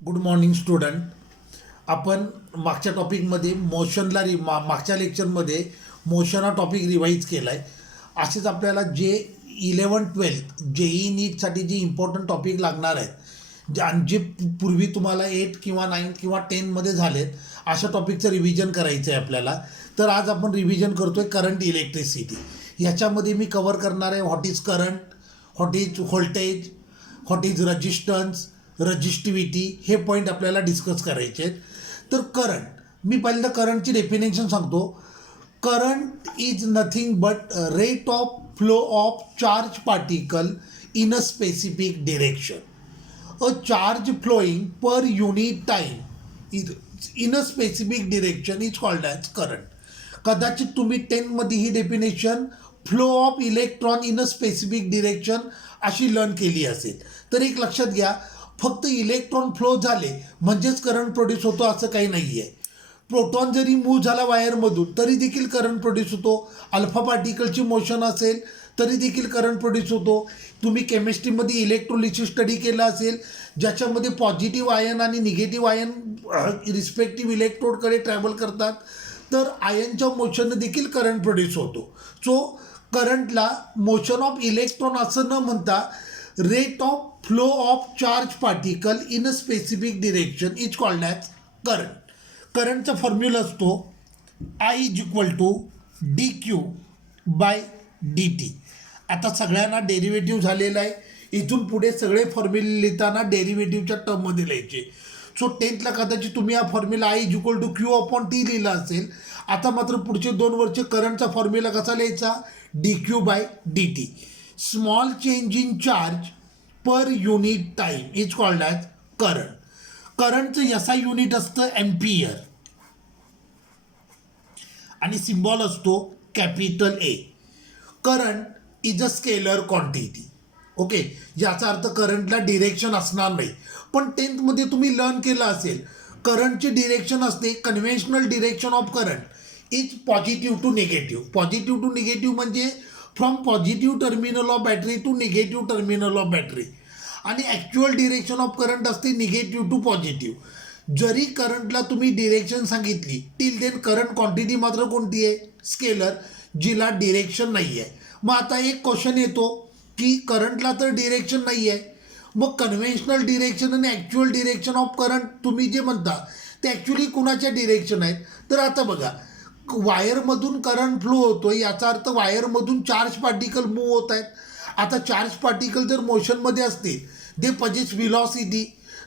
Good morning student. आपण मागच्या टॉपिकमध्ये मोशनला मागच्या लेक्चरमध्ये मोशन हा टॉपिक रिवाईज केला आहे. असेच आपल्याला जे 11-12 जेई नीटसाठी जे इम्पॉर्टंट टॉपिक लागणार आहेत आणि जे पूर्वी तुम्हाला 8 किंवा 9 किंवा 10मध्ये झालेत अशा टॉपिकचं रिव्हिजन करायचं आहे आपल्याला. तर आज आपण रिव्हिजन करतो आहे करंट इलेक्ट्रिसिटी. ह्याच्यामध्ये मी कवर करणार आहे what is current, what is voltage, what is resistance, resistivity, हे पॉईंट आपल्याला डिस्कस करायचे आहेत. तर करंट, मी पहिल्यांदा करंटची डेफिनेशन सांगतो. Current is nothing but rate of flow of charge particle in a specific direction. A charge flowing per unit time in a specific direction is called as current. कदाचित तुम्ही 10मध्ये ही definition flow of electron in a specific direction अशी learn केली असेल. तर एक लक्षात घ्या, फक्त इलेक्ट्रॉन फ्लो झाले म्हणजेच करंट प्रोड्यूस होतो असं काही नाही आहे. प्रोटॉन जरी मूव्ह झाला वायरमधून तरी देखील करंट प्रोड्यूस होतो. अल्फा पार्टिकलची मोशन असेल तरी देखील करंट प्रोड्यूस होतो. तुम्ही केमिस्ट्रीमध्ये इलेक्ट्रोलिसिस स्टडी केला असेल ज्याच्यामध्ये पॉझिटिव्ह आयन आणि निगेटिव्ह आयन रिस्पेक्टिव्ह इलेक्ट्रोडकडे ट्रॅव्हल करतात, तर आयनच्या मोशननं देखील करंट प्रोड्यूस होतो. सो करंटला मोशन ऑफ इलेक्ट्रॉन असं न म्हणता rate of flow of charge particle in a specific direction is called as current. करंटचा फॉर्म्युला असतो I is equal to d q by d t. आता सगळ्यांना डेरिव्हेटिव्ह झालेला आहे. इथून पुढे सगळे फॉर्म्युले लिहिताना डेरिव्हेटिव्हच्या टर्ममध्ये लिहायचे. सो 10thला कदाचित तुम्ही हा formula I is equal to q upon t लिहिला असेल. आता मात्र पुढचे 2 वर्ष करंटचा फॉर्म्युला कसा लिहायचा? D q by d t. Small change in charge per unit time is called as current. करंटचं याचा युनिट असतं एम्पियर आणि सिम्बॉल असतो capital A. Current is a scalar quantity. Okay, याचा अर्थ करंटला डिरेक्शन असणार नाही. पण 10thमध्ये तुम्ही लर्न केलं असेल करंटची डिरेक्शन असते, conventional direction of current is positive to negative. Positive to negative म्हणजे from positive terminal of battery to negative terminal of battery. आणि ॲक्च्युअल डिरेक्शन ऑफ करंट असते निगेटिव्ह टू पॉझिटिव्ह. जरी करंटला तुम्ही डिरेक्शन सांगितली टिल देन करंट क्वांटिटी मात्र कोणती आहे? स्केलर, जिला डिरेक्शन नाही आहे. मग आता एक क्वेश्चन येतो की करंटला तर डिरेक्शन नाही आहे, मग कन्व्हेन्शनल डिरेक्शन आणि ॲक्च्युअल डिरेक्शन ऑफ करंट तुम्ही जे म्हणता ते ॲक्च्युली कुणाच्या डिरेक्शन आहेत? तर आता बघा, वायरमधून करंट फ्लो होतो याचा अर्थ वायरमधून चार्ज पार्टिकल मूव्ह होत आहेत. आता चार्ज पार्टिकल जर मोशनमध्ये असतील दे पजेस व्हिलॉसिटी,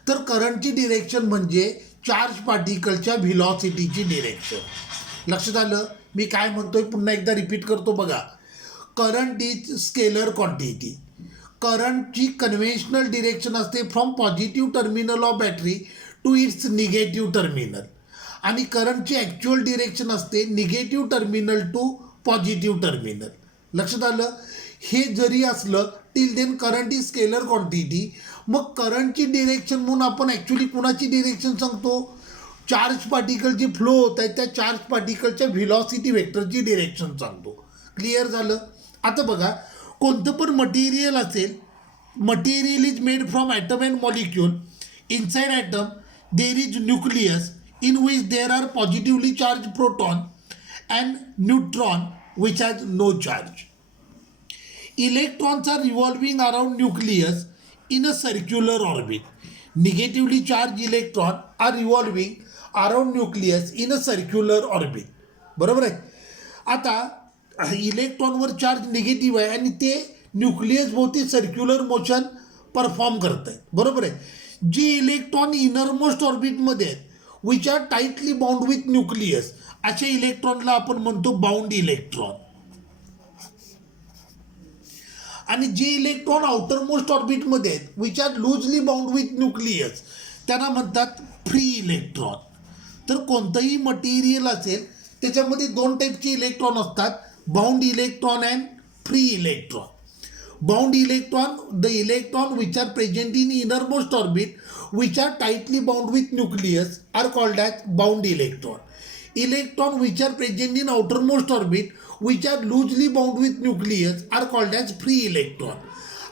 तर करंटची डिरेक्शन म्हणजे चार्ज पार्टिकलच्या व्हिलॉसिटीची डिरेक्शन. लक्षात आलं मी काय म्हणतोय? पुन्हा एकदा रिपीट करतो बघा. Current is scalar quantity. करंटची कन्व्हेन्शनल डिरेक्शन असते from positive terminal of battery to its negative terminal, आणि करंटची ॲक्च्युअल डिरेक्शन असते negative terminal to positive terminal. लक्षात आलं? हे जरी असलं till then current is scalar quantity. मग करंटची डिरेक्शन म्हणून आपण ॲक्च्युली कुणाची डिरेक्शन सांगतो? चार्ज पार्टिकल जे फ्लो होत आहेत त्या चार्ज पार्टिकलच्या व्हिलॉसिटी वेक्टरची डिरेक्शन सांगतो. क्लिअर झालं? आता बघा, कोणतं पण मटेरियल असेल, material is made from atom and molecule. Inside atom there is nucleus in which there are positively charged proton and neutron which has no charge. Electrons are revolving around nucleus in a circular orbit. Negatively charged electron are revolving around nucleus in a circular orbit. बरोबर आहे? आता इलेक्ट्रॉनवर charge negative आहे आणि ते nucleus भोवती circular motion perform करत आहे. बरोबर आहे? जे इलेक्ट्रॉन इनरमोस्ट ऑर्बिटमध्ये आहेत which are tightly bound with nucleus, अशा इलेक्ट्रॉनला आपण म्हणतो बाउंड इलेक्ट्रॉन. आणि जे इलेक्ट्रॉन आउटरमोस्ट ऑर्बिटमध्ये आहेत which are loosely bound with nucleus त्यांना म्हणतात फ्री इलेक्ट्रॉन. तर कोणतंही मटेरियल असेल त्याच्यामध्ये 2 टाईपचे इलेक्ट्रॉन असतात, bound electron and free electron. Bound electron, the electron which are present in innermost orbit which are tightly bound with nucleus are called as bound electron. Electron which are present in outermost orbit which are loosely bound with nucleus are called as free electron.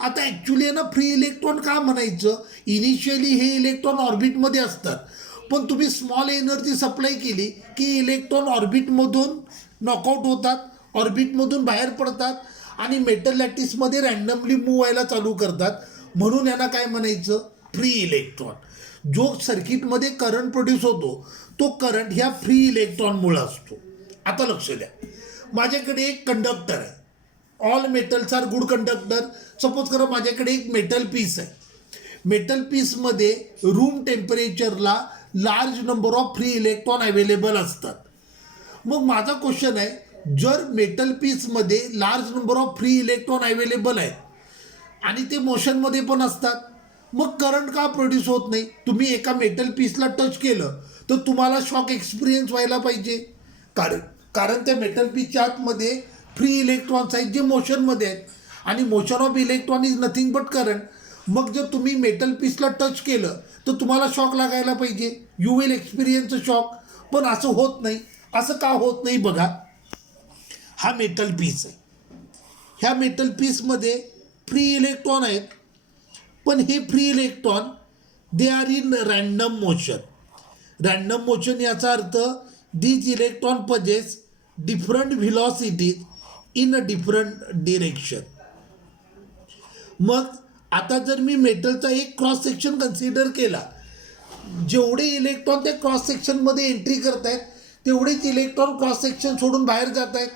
आता actually आहे ना free electron का म्हणायचं, initially हे electron ऑर्बिटमध्ये असतात, पण तुम्ही small energy supply केली की इलेक्ट्रॉन ऑर्बिटमधून नॉकआउट होतात, ऑर्बिटमधून बाहेर पडतात आणि मेटल लॅटिसमध्ये रँडमली मूव्ह व्हायला चालू करतात. म्हणून यांना काय म्हणायचं, फ्री इलेक्ट्रॉन. जो सर्किटमध्ये करंट प्रोड्यूस होतो तो करंट ह्या फ्री इलेक्ट्रॉनमुळे असतो. आता लक्ष द्या, माझ्याकडे एक कंडक्टर आहे, all metals are good conductor. Suppose करा माझ्याकडे एक मेटल पीस आहे, मेटल पीसमध्ये रूम टेम्परेचरला large number of free electron available असतात. मग माझा क्वेश्चन आहे, जर मेटल पीसमध्ये large number of free electron available आहेत आणि ते मोशनमध्ये पण असतात, मग करंट का प्रोड्यूस होत नाही? तुम्ही एका मेटल पीसला टच केलं तर तुम्हाला शॉक एक्सपिरियन्स व्हायला पाहिजे, कारण त्या मेटल पीसच्या आतमध्ये फ्री इलेक्ट्रॉन्स आहेत जे मोशनमध्ये आहेत आणि motion of electron is nothing but current. मग जर तुम्ही मेटल पीसला टच केलं तर तुम्हाला शॉक लागायला पाहिजे, you will experience a shock. पण असं होत नाही. असं का होत नाही? बघा, हा मेटल पीस आहे, ह्या मेटल पीसमध्ये फ्री इलेक्ट्रॉन आहेत, पण हे free electron they are in random motion. Random motion याचा अर्थ these electron possess different velocities in a different direction. मग आता जर मी मेटलचा एक क्रॉस सेक्शन कन्सिडर केला, जेवढे इलेक्ट्रॉन त्या क्रॉस सेक्शनमध्ये एंट्री करत आहेत तेवढेच इलेक्ट्रॉन क्रॉस सेक्शन सोडून बाहेर जात आहेत.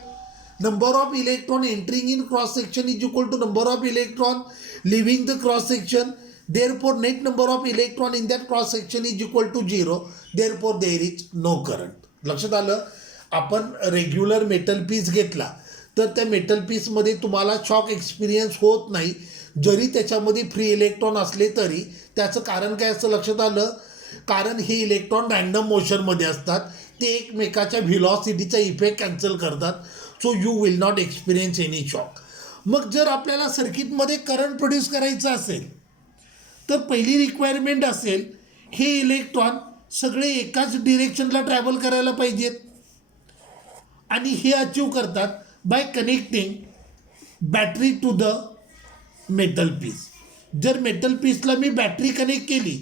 Number of electron entering in cross section is equal to number of electron leaving the cross section. Therefore net number of electron in that cross section is equal to 0. Therefore there is no current. लक्षात आलं? आपण regular metal piece घेतला तर त्या metal पीसमध्ये तुम्हाला shock experience होत नाही, जरी त्याच्यामध्ये फ्री इलेक्ट्रॉन असले तरी. त्याचं कारण काय असं लक्षात आलं? कारण हे इलेक्ट्रॉन रँडम मोशनमध्ये असतात, ते एकमेकाच्या व्हिलॉसिटीचा इफेक्ट कॅन्सल करतात, so you will not experience any shock. मग जर आपल्याला सर्किटमध्ये करंट प्रोड्यूस करायचं असेल तर पहिली रिक्वायरमेंट असेल, हे इलेक्ट्रॉन सगळे एकाच डिरेक्शनला ट्रॅव्हल करायला पाहिजेत आणि हे अचीव करतात by connecting battery to the metal piece. जर मेटल पीसला मी बॅटरी कनेक्ट केली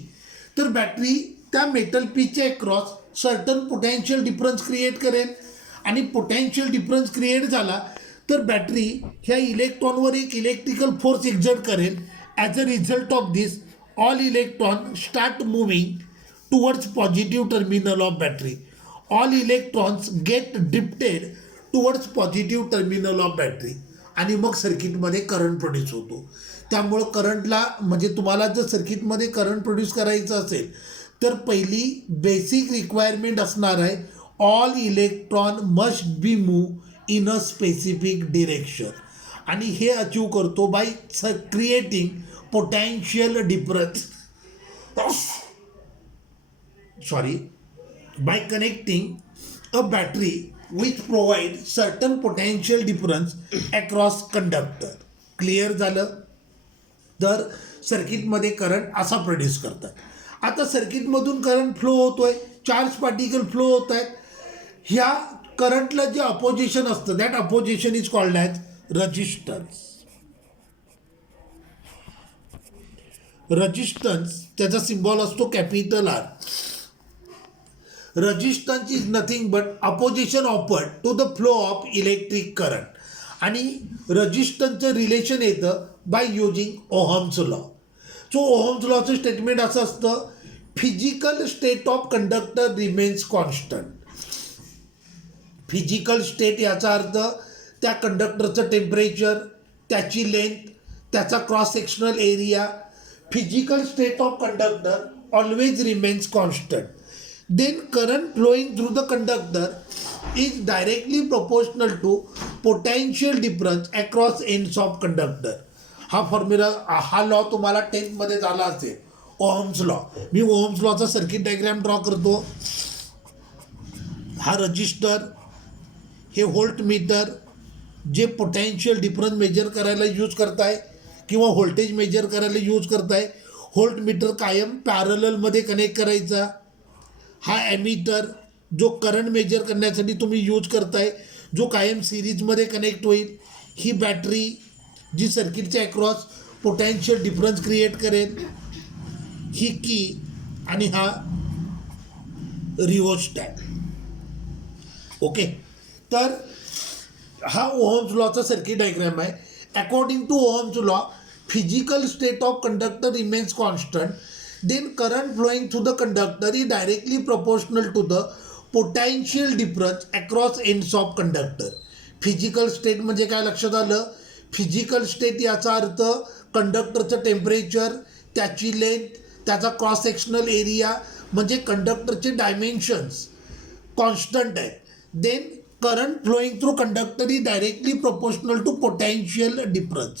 तर बॅटरी त्या मेटल पीसच्या across certain potential difference create करेल आणि पोटॅन्शियल डिफरन्स क्रिएट झाला तर बॅटरी ह्या इलेक्ट्रॉनवर एक इलेक्ट्रिकल फोर्स एक्झर्ट करेल. As a result of this all electrons start moving towards positive terminal of battery. All electrons get drifted towards positive terminal of battery आणि मग सर्किटमध्ये करंट प्रोड्यूस होतो. त्यामुळं करंटला म्हणजे तुम्हाला जर सर्किटमध्ये करंट प्रोड्यूस करायचं असेल तर पहिली बेसिक रिक्वायरमेंट असणार आहे, all electron must be move in a specific direction. आणि हे अचीव करतो by creating potential difference by connecting a battery which provides certain potential difference across conductor. Clear झालं? तर सर्किटमध्ये करंट असा प्रोड्यूस करतात. आता सर्किटमधून करंट फ्लो होतोय, चार्ज पार्टिकल फ्लो होत आहेत. ह्या करंटला जे अपोजिशन असतं that opposition is called as resistance. Resistance त्याचा सिम्बॉल असतो capital R. Resistance is nothing but opposition offered to the flow of electric current. आणि रेजिस्टन्सचं रिलेशन येतं by using Ohm's law. So Ohm's लॉचं स्टेटमेंट असं असतं, physical state of conductor remains constant. Physical state याचा अर्थ त्या कंडक्टरचं टेम्परेचर, त्याची लेंथ, त्याचा cross sectional area. Physical state of conductor always remains constant. Then current flowing through the conductor is directly proportional to potential difference across ends of conductor. हा formula, हा law तुम्हाला 10th मध्ये झाला असेल, ohms law. मी ohms लॉचा circuit diagram draw करतो. हा register, हे व्होल्ट मीटर जे पोटॅन्शियल डिफरन्स मेजर करायला यूज करताय किंवा व्होल्टेज मेजर करायला यूज करताय. व्होल्ट मीटर कायम पॅरललमध्ये कनेक्ट करायचा. हा ॲमीटर जो करंट मेजर करण्यासाठी तुम्ही यूज करताय, जो कायम सिरीजमध्ये कनेक्ट होईल. ही बॅटरी जी सर्किटच्या अक्रॉस पोटेन्शियल डिफरन्स क्रिएट करेल, ही की आणि हा रिओस्टॅट. ओके, तर हा ओहम्स लॉचा सर्किट डायग्राम आहे. According to Ohm's law, physical state of conductor remains constant, then current flowing through the conductor is directly proportional to the potential difference across ends of conductor. Physical state म्हणजे काय लक्षात आलं? Physical state याचा अर्थ कंडक्टरचं temperature, त्याची length, त्याचा cross sectional area म्हणजे कंडक्टरचे डायमेन्शन्स कॉन्स्टंट आहेत. Then current flowing through conductor is directly proportional to potential difference.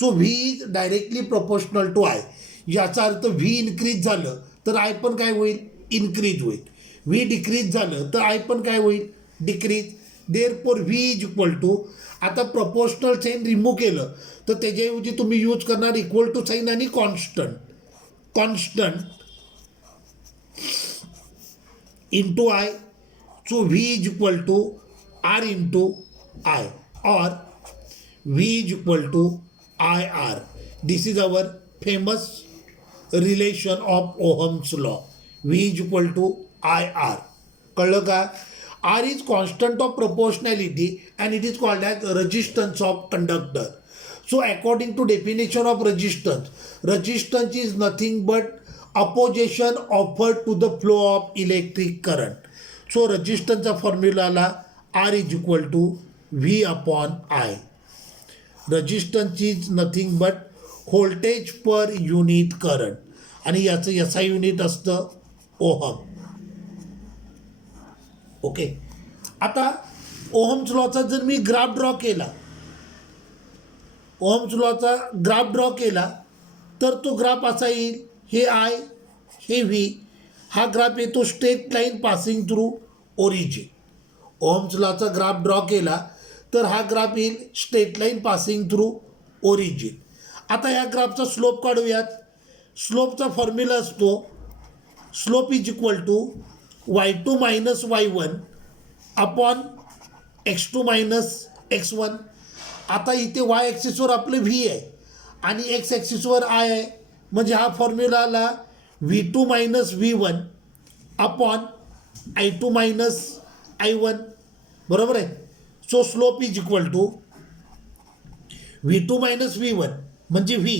So V is directly proportional to I. याचा अर्थ व्ही इन्क्रीज झालं तर आय पण काय होईल? इन्क्रीज होईल. व्ही डिक्रीज झालं तर आय पण काय होईल? Decrease. Therefore V is equal to, आता प्रपोर्शनल साईन रिमूव्ह केलं तर त्याच्याऐवजी तुम्ही यूज करणार इक्वल टू साईन आणि constant into I. So V is equal to R into I और V is equal to I R. This is our famous relation of Ohm's law. V is equal to I R. कळलं का? R is constant of proportionality and it is called as resistance of conductor. So according to definition of resistance is nothing but opposition offered to the flow of electric current. So resistance चा formula आला R is equal to V upon I. Resistance is nothing but voltage per unit current आणि याचं SI unit असतं ohm. Okay, आता ohms लॉचा जर मी graph draw केला, ohms लॉचा graph draw केला तर तो ग्राफ असा येईल. हे आय, हे व्ही, हा ग्राफ येतो straight line passing through origin. Ohm's लॉचा ग्राफ ड्रॉ केला तर हा ग्राफ येईल straight line passing through origin. आता या ग्राफचा स्लोप काढूयात. स्लोपचा फॉर्म्युला असतो slope is equal to y2 minus y1 upon x2 minus x1. आता इथे वाय ॲक्सिसवर आपलं व्ही आहे आणि एक्स ॲक्सिसवर आय आहे, म्हणजे हा फॉर्म्युला आला v2 minus v1 upon i2 minus i1. बरोबर आहे. So slope is equal to v2 minus v1 म्हणजे व्ही,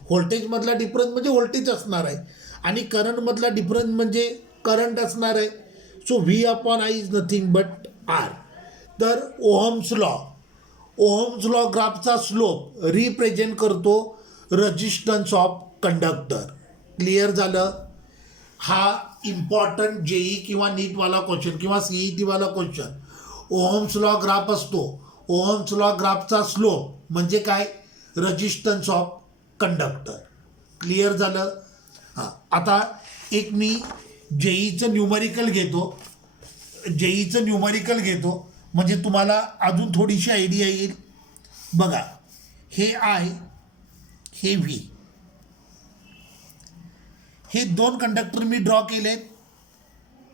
व्होल्टेजमधला डिफरन्स म्हणजे व्होल्टेज असणार आहे आणि करंटमधला डिफरन्स म्हणजे करंट असणार आहे. So V upon I is nothing but R. तर ओहम्स लॉ ग्राफचा स्लोप रिप्रेझेंट करतो रेजिस्टन्स ऑफ कंडक्टर. क्लिअर झालं? हा इम्पॉर्टंट जेई किंवा नीटवाला क्वेश्चन किंवा सीईटीवाला क्वेश्चन. ओहम्स लॉ ग्राफ असतो. ओहम्स लॉ ग्राफचा स्लोप म्हणजे काय? Resistance of conductor. क्लिअर झालं? हां, आता एक मी जेईचं न्यूमरिकल घेतो म्हणजे तुम्हाला अजून थोडीशी आयडिया येईल. बघा, हे आय, हे व्ही, हे दोन कंडक्टर मी ड्रॉ केलेत,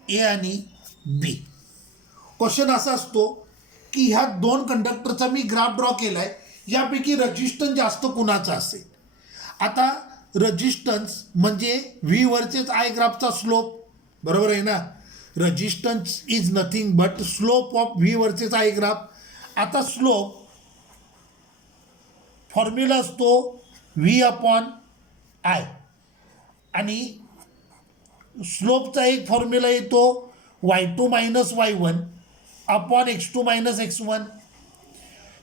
ए आणि बी. क्वेश्चन असा असतो की ह्या दोन कंडक्टरचा मी ग्राफ ड्रॉ केला आहे, यापैकी रेजिस्टन्स जास्त कुणाचा असेल? आता रेजिस्टन्स म्हणजे व्ही वर्सेस आय ग्राफचा स्लोप. बरोबर आहे ना? Resistance is nothing but slope of V versus I graph. आता स्लोप फॉर्म्युला असतो व्ही अपॉन आय आणि स्लोपचा एक फॉर्म्युला येतो y2 minus y1 upon x2 minus x1.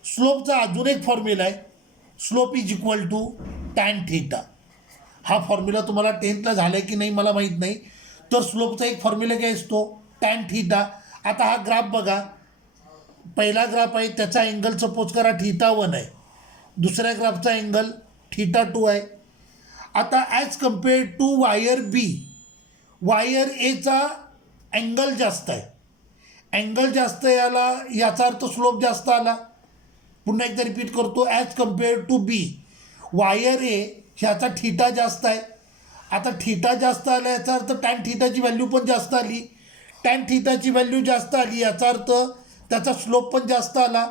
स्लोपचा अजून एक फॉर्म्युला आहे slope is equal to tan theta. हा फॉर्म्युला तुम्हाला 10th ला झाला आहे की नाही मला माहीत नाही. तर स्लोपचा एक फॉर्म्युला काय असतो? Tan theta. आता हा ग्राफ बघा, पहिला ग्राफ आहे त्याचा अँगल सपोज करा θ1 आहे, दुसऱ्या ग्राफचा अँगल θ2 आहे. आता as compare to wire B, wire एचा अँगल जास्त आहे. अँगल जास्त याला याचा अर्थ स्लोप जास्त आला. पुन्हा एकदा रिपीट करतो, as compare to B, wire A ह्याचा θ जास्त आहे. आता θ जास्त आला याचा अर्थ टॅन थीटाची व्हॅल्यू पण जास्त आली. टॅन थीटाची व्हॅल्यू जास्त आली याचा अर्थ त्याचा स्लोप पण जास्त आला.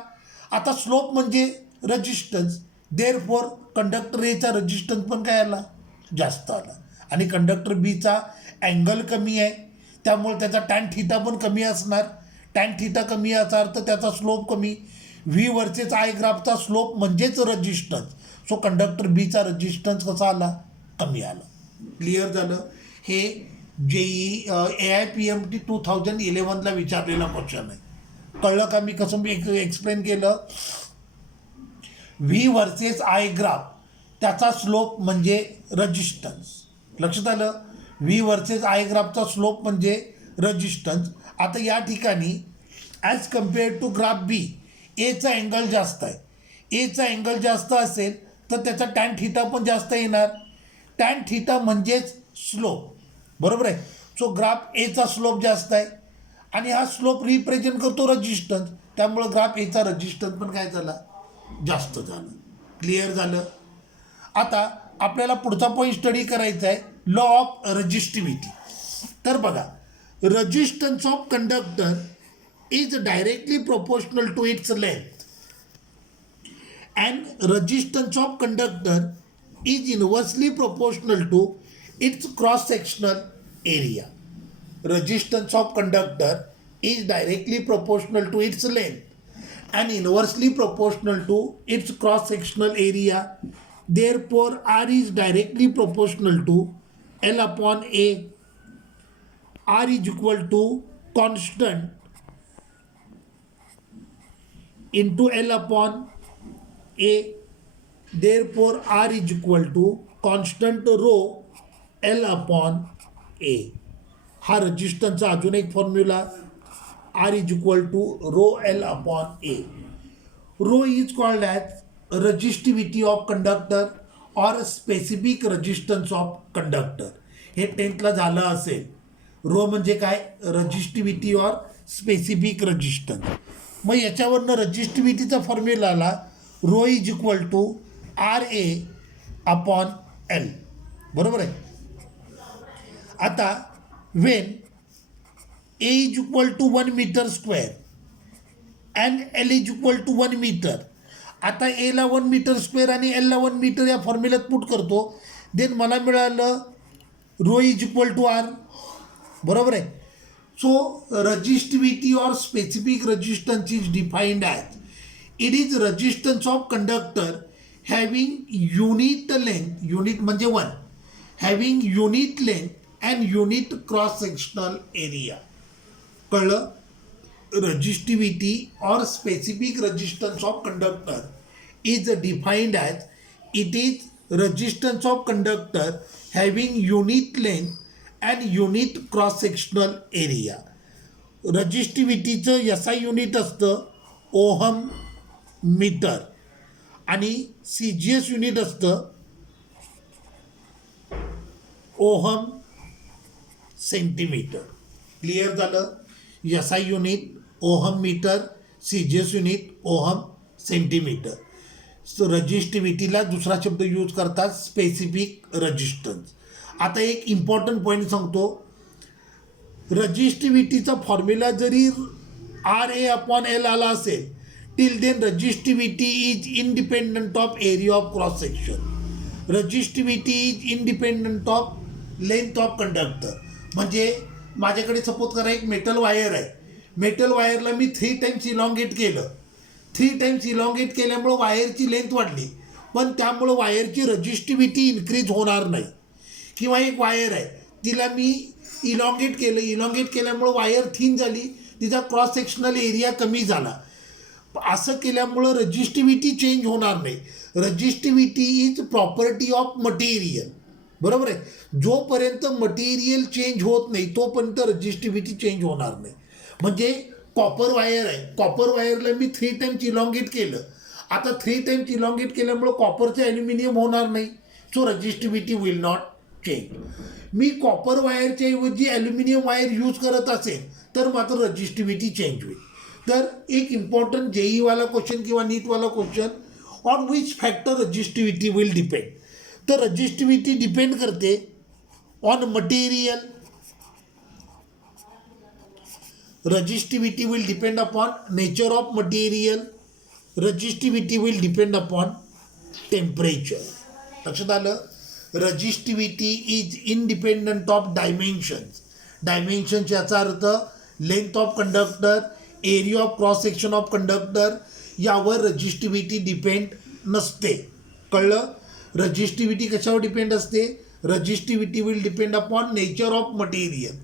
आता स्लोप म्हणजे रेजिस्टन्स, देअर फोर कंडक्टर एचा रेजिस्टन्स पण काय आला, जास्त आला. आणि कंडक्टर बीचा अँगल कमी आहे, त्यामुळे त्याचा टॅन थिटा पण कमी असणार. टॅन थिटा कमी याचा अर्थ त्याचा स्लोप कमी. व्ही वर्सेस आय ग्राफचा स्लोप म्हणजेच रेजिस्टन्स. सो कंडक्टर बीचा रेजिस्टन्स कसा आला, कमी आला. क्लिअर झालं. हे JEE AIPMT 2011ला विचारलेला क्वेश्चन आहे. कळलं का मी कसं एक्सप्लेन केलं. व्ही वर्सेस आय ग्राफ त्याचा स्लोप म्हणजे रेजिस्टन्स. लक्षात आलं. व्ही वर्सेस आय ग्राफचा स्लोप म्हणजे रेजिस्टन्स. आता या ठिकाणी ॲज कम्पेअर्ड टू ग्राफ बी एचा अँगल जास्त आहे. एचा अँगल जास्त असेल तर त्याचा टॅन थिटा पण जास्त येणार. टॅन थिटा म्हणजेच स्लोप, बरोबर आहे. सो ग्राफ एचा स्लोप जास्त आहे आणि हा स्लोप रिप्रेझेंट करतो रेजिस्टन्स, त्यामुळं ग्राफ एचा रेजिस्टन्स पण काय झाला, जास्त झालं. क्लिअर झालं. आता आपल्याला पुढचा पॉईंट स्टडी करायचा आहे, लॉ ऑफ रेजिस्टिव्हिटी. तर बघा, resistance of conductor is directly proportional to its length and resistance of conductor is inversely proportional to its cross sectional area. Resistance of conductor is directly proportional to its length and inversely proportional to its cross-sectional area. Therefore, R is directly proportional to L upon A. R is equal to constant into L upon A. Therefore, R is equal to constant rho L upon A. हा रेजिस्टन्सचा अजून एक formula, R is equal to rho L upon A. Rho is called as resistivity of conductor or specific resistance of conductor. हे 10thला झालं असेल. Row म्हणजे काय, रेजिस्टिव्हिटी ऑर स्पेसिफिक रेजिस्टन्स. मग याच्यावरनं रेजिस्टिव्हिटीचा फॉर्म्युला आला, rho is equal to R A upon L, बरोबर आहे. आता when A is equal to 1 meter square and L is equal to 1 meter. आता A ला 1 मीटर स्क्वेअर आणि L ला 1 मीटर या फॉर्म्युल्यात पुट करतो. देन मला मिळालं rho is equal to R, बरोबर आहे. So resistivity or specific resistance is defined as it is resistance of conductor having unit length, unit म्हणजे 1, having unit length and unit cross sectional area. कळलं. Resistivity or specific resistance of conductor is defined as it is resistance of conductor having unit length and unit cross sectional area. रेजिस्टिव्हिटीचं SI unit असतं ohm metre आणि CGS unit असतं ohm centimetre. Clear झालं. SI unit ohm metre, CGS unit ohm centimetre. So रेजिस्टिव्हिटीला दुसरा शब्द use करतात specific resistance. आता एक इम्पॉर्टंट पॉईंट सांगतो. रेजिस्टिव्हिटीचा फॉर्म्युला जरी आर ए अपॉन एल आला असेल, till then resistivity is independent of area of cross section. Resistivity is independent of length of conductor. म्हणजे माझ्याकडे सपोज करा एक मेटल वायर आहे. मेटल वायरला मी 3 टाइम्स इलॉंगेट केलं. 3 टाइम्स इलॉंगेट केल्यामुळं वायरची लेंथ वाढली, पण त्यामुळं वायरची रेजिस्टिव्हिटी इन्क्रीज होणार नाही. किंवा एक वायर आहे, तिला मी इलॉंगेट केलं, इलॉंगेट केल्यामुळं वायर थिन झाली, तिचा क्रॉस सेक्शनल एरिया कमी झाला. असं केल्यामुळं रेजिस्टिव्हिटी चेंज होणार नाही. Resistivity is property of material, बरोबर आहे. जोपर्यंत मटेरियल चेंज होत नाही तोपर्यंत रेजिस्टिव्हिटी चेंज होणार नाही. म्हणजे कॉपर वायर आहे, कॉपर वायरला मी 3 टाइम्स इलॉंगेट केलं. आता 3 टाइम्स इलॉंगेट केल्यामुळं कॉपरचं ॲल्युमिनियम होणार नाही. So resistivity will not change. Me copper वायरच्या ऐवजी ॲल्युमिनियम वायर यूज करत असेल तर मात्र रेजिस्टिव्हिटी चेंज होईल. तर एक इम्पॉर्टंट JEE वाला क्वेश्चन किंवा नीटवाला question, on which factor resistivity will depend. तर रेजिस्टिव्हिटी डिपेंड करते on material. Resistivity will depend upon nature of material. Resistivity will depend upon temperature. लक्षात आलं. Resistivity is independent of dimensions. Dimensions याचा अर्थ length of conductor, area of cross section of conductor, यावर resistivity depend नसते. कळलं. Resistivity कशावर depend असते. Resistivity will depend upon nature of material.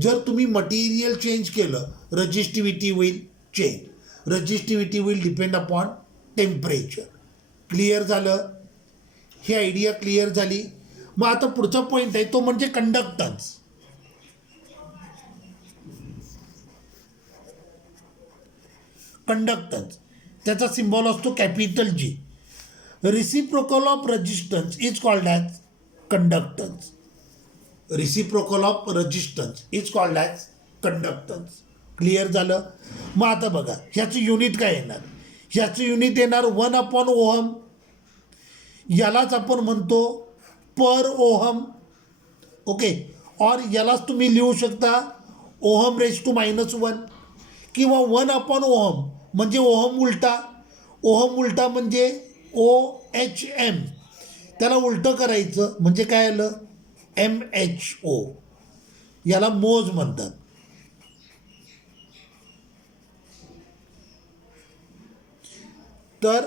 जर तुम्ही मटेरियल चेंज केलं रजिस्टिव्हिटी will change. Resistivity will depend upon temperature. Clear झालं. ही आयडिया क्लिअर झाली. मग आता पुढचा पॉईंट आहे तो म्हणजे कंडक्टन्स. कंडक्टन्स त्याचा सिम्बॉल असतो capital G. Reciprocal of resistance is called as conductance. Reciprocal of resistance is called as conductance. Clear झालं. मग आता बघा ह्याचं युनिट काय येणार. ह्याचं युनिट येणार 1/Ω. यालाच आपण म्हणतो पर ओहम. ओके. और यालाच तुम्ही लिहू शकता Ω⁻⁻1 किंवा 1/Ω म्हणजे ओहम उलटा. ओहम उलटा म्हणजे OHM. त्याला उलटं करायचं म्हणजे काय आलं MHO. याला मोज म्हणतात. तर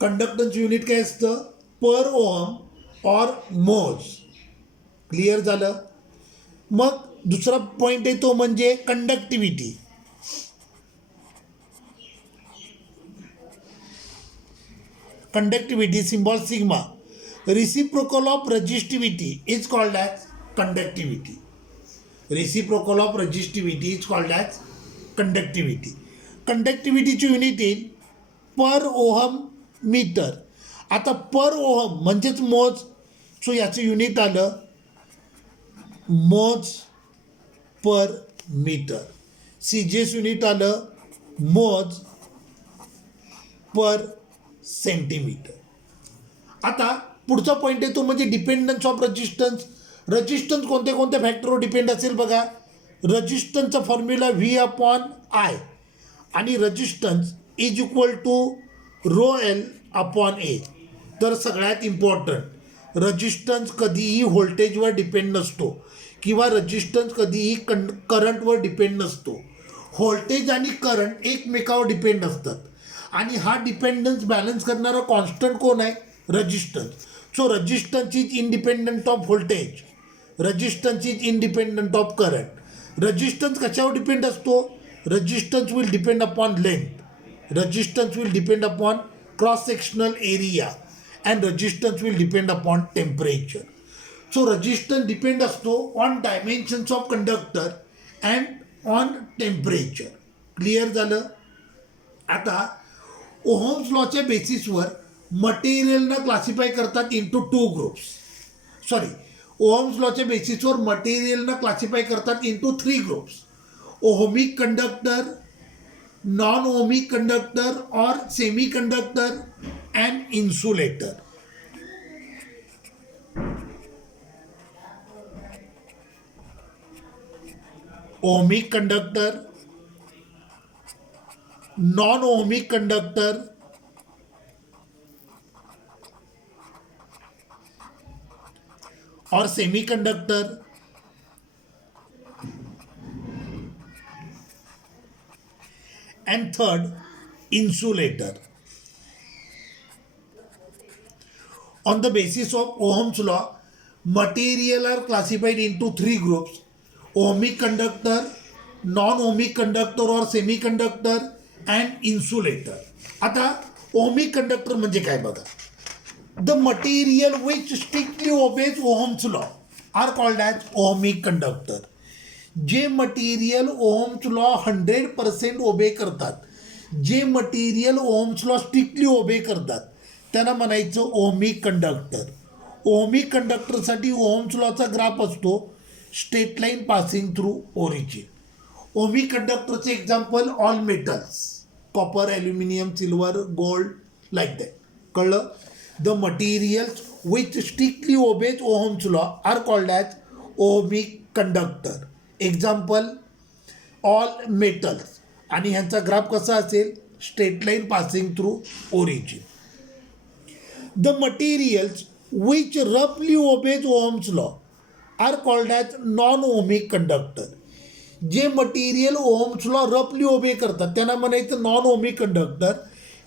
कंडक्टन्स युनिट काय असतं पर ओहम और मोज. क्लिअर झालं. मग दुसरा पॉईंट आहे तो म्हणजे conductivity. Conductivity symbol sigma. Reciprocal of resistivity is called as conductivity. Reciprocal of resistivity is called as conductivity. कंडक्टिव्हिटीची युनिट येईल पर ओहम मीटर. आता पर ओहम म्हणजेच मोज. सो याचं युनिट आलं मोज पर मीटर. CGS युनिट आलं मोज पर सेंटीमीटर. आता पुढचा पॉईंट आहे तो म्हणजे डिपेंडन्स ऑफ रेजिस्टन्स. रेजिस्टन्स कोणत्या कोणत्या फॅक्टरवर डिपेंड असेल बघा. रेजिस्टन्सचा फॉर्म्युला V/I आणि resistance is equal to ρL/A. तर सगळ्यात इम्पॉर्टंट रेजिस्टन्स कधीही व्होल्टेजवर डिपेंड नसतो किंवा रेजिस्टन्स कधीही करंटवर डिपेंड नसतो. व्होल्टेज आणि करंट एकमेकावर डिपेंड असतात आणि हा डिपेंडन्स बॅलन्स करणारा कॉन्स्टंट कोण आहे resistance. So resistance is independent of voltage. Resistance is independent of current. Resistance कशावर डिपेंड असतो. Resistance will depend upon length. Resistance will depend upon cross sectional area and resistance will depend upon temperature. So resistance depend असतो on dimensions of conductor and on temperature. Clear झालं. आता Ohm's लॉच्या बेसिसवर मटेरियलना classify करतात into 2 groups. Sorry, Ohm's लॉच्या बेसिसवर मटेरियलना क्लासिफाय करतात into 3 groups. Ohmic conductor, non ohmic conductor और semi conductor and insulator. Ohmic conductor, non ohmic conductor और semi conductor. And third, insulator. On the basis of Ohm's law, material are classified into 3 groups: ohmic conductor, non-ohmic conductor or semiconductor and insulator. आता ohmic conductor म्हणजे काय बघा. The material which strictly obeys Ohm's law are called as ohmic conductor. जे material ohms law 100% ओबे करतात, जे material ohms law strictly ओबे करतात त्यांना म्हणायचं ओहमिक कंडक्टर. ओहमिक कंडक्टरसाठी ओहम्स लॉचा ग्राफ असतो straight line passing through origin. Ohmic कंडक्टरचे example all metals, copper, aluminium, silver, gold, like that. कळलं. The materials which strictly obeys Ohm's law are called as ohmic conductor. Example all metals. आणि ह्यांचा graph कसा असेल straight line passing through origin. The materials which रफली obeys Ohm's law are called as non ohmic conductor. जे material ohms law रफली obey करतात त्यांना म्हणायचं नॉन ओमिक कंडक्टर.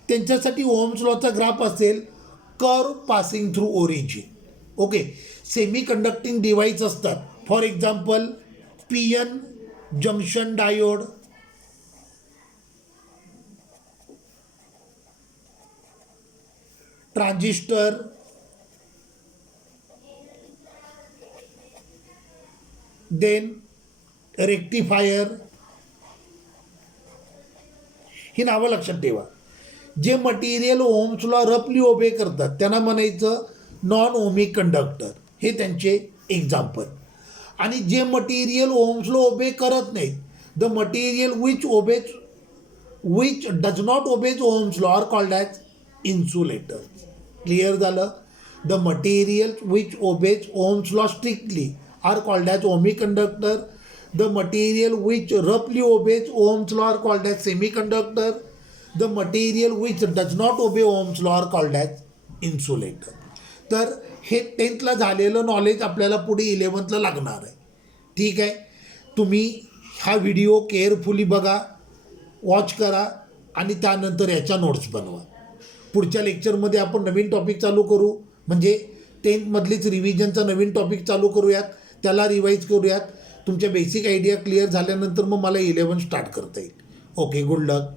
त्यांच्यासाठी ओहम्स लॉचा ग्राफ असेल curve passing through origin. Okay, semi conducting device असतात. For example P N junction diode, transistor, then rectifier. ही नावं लक्षात ठेवा. जे मटेरियल ओहम्स लॉ रफली ओबे करतात त्यांना म्हणायचं नॉन ओमिक कंडक्टर. हे त्यांचे एक्झाम्पल. आणि जे मटेरियल ओहम्स लॉ ओबे करत नाहीत, the material which does not obeys Ohm's law are called as insulator. Clear झालं. The material which obeys Ohm's law strictly are called as ohmic conductor. The material which रफली obeys Ohm's law are called as semi conductor. The material which does not obey Ohm's law are called as insulator. तर हे 10th झालेलं knowledge आपल्याला पुढे 11th लागणार आहे. ठीक आहे. तुम्ही हा व्हिडिओ केअरफुली बघा, वॉच करा आणि त्यानंतर याच्या नोट्स बनवा. पुढच्या लेक्चरमध्ये आपण नवीन टॉपिक चालू करू, म्हणजे 10thमधलीच रिव्हिजनचा नवीन टॉपिक चालू करूयात, त्याला रिवाईज करूयात. तुमच्या बेसिक आयडिया क्लिअर झाल्यानंतर मग मला 11 स्टार्ट करता येईल. ओके, गुड लक.